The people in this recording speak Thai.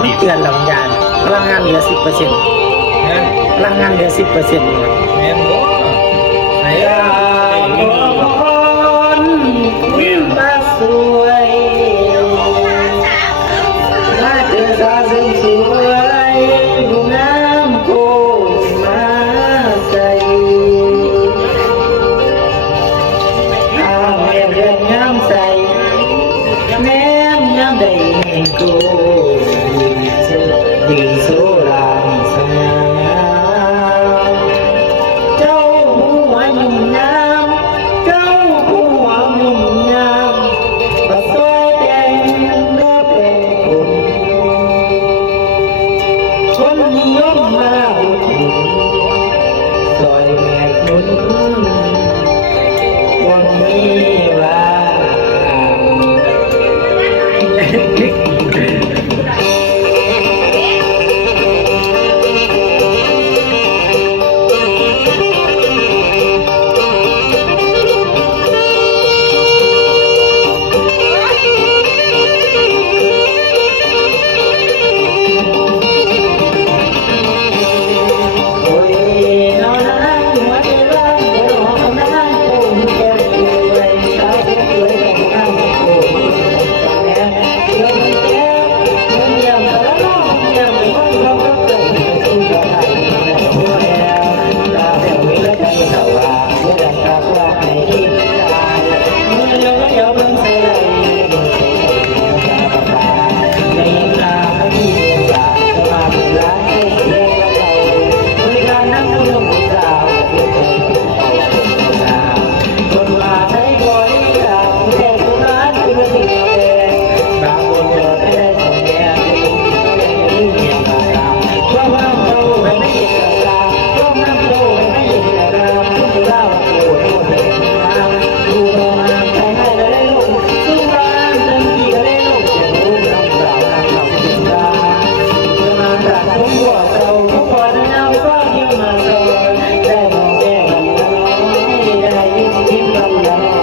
ไม่เตือนหลังยานพลังงานเหลือ 10%พลังงานเหลือ 10%เนี่ยแม่นบ่ไหนอ่ะคนยิ้มมาสวยมาเจอสาวสวยผู้งามโคตรมาใจเอาแม่เดือนงามใสแนมงามได้กูยืนสู้รางสง่างามเจ้าหัวยิ่งงามเจ้าหัวยิ่งงามบัดซอยแดงเลือเป็นคนนิยมมาอุดหนุนซอยแม่คุณวันนี้ว่า โอ้ยนอนนั่งหัวใจร้อนเดี๋ยวหอมนั่งโอ้ยแก้มสวยสาวสวยของข้างโอ้ยแม่เดี๋ยวมันแก้วมันเยี่ยมแล้วน้องเยี่ยมไปคนเขาก็เกิดสู้กับใครแต่หัวแล้วตาเดี๋ยวนี้แล้วใจเต่าว่าเมื่อดังตาว่าให้ที่ตายเมื่อเลี้ยวก็เลี้ยวเบิ่งใส่ไหลในตาไม่มีเวลาจะมาเป็นร้านให้เลี้ยงเรา บริการนั่งผู้ชมผู้สาวเพื่อเป็นคนเอาคนงามคนมาใช้บริการแทนผู้ร้านเป็นสิ่งแดงบางคนเจอไม่ได้สมแดงจะเป็นสิ่งที่เงียบมาตามเพราะว่าเราไม่เห็นตาเพราะว่าเราไม่เห็นตาผู้เล่าโอ้ยคนเห็นมาดูมาใช้ให้ได้ลงสู้มาจนกี่ก็ได้ลงจะรู้น้ำสาวน้ำคำถึงตาจะมาจากผมหัวเราทุกคนเอาก็ยิ้มมาโดนได้มองแก้มน้อยได้ยิ้มยิ้มลำลำ